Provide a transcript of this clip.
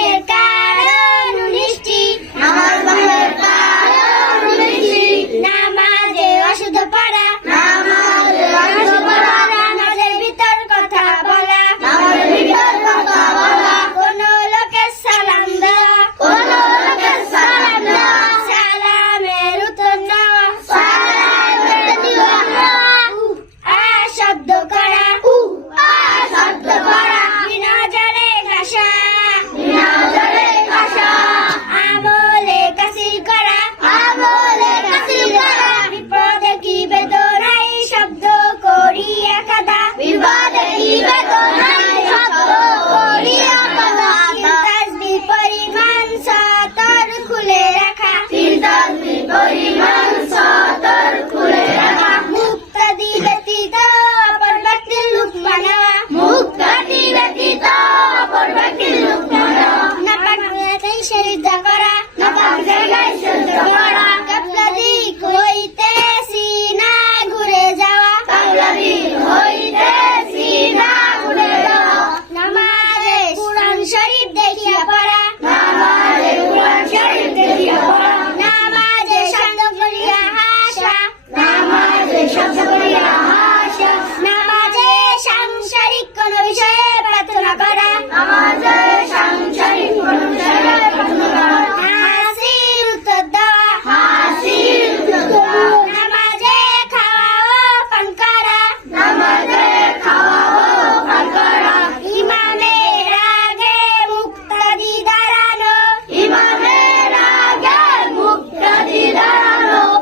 ভয়ের কারণ 19টি, নামাজ ভঙ্গের কারণ 19টি, নামাজে অশুদ্ধ পড়া, নামাজে অশুদ্ধ পড়া, নামাজের ভিতর কথা বলা, নামাজের ভিতর কথা বলা, কোন লোকের সালাম দেওয়া, কোন লোকের সালাম দেওয়া, সালামের উত্তর নেওয়া, সালামের উত্তর দেওয়া, শব্দ করা,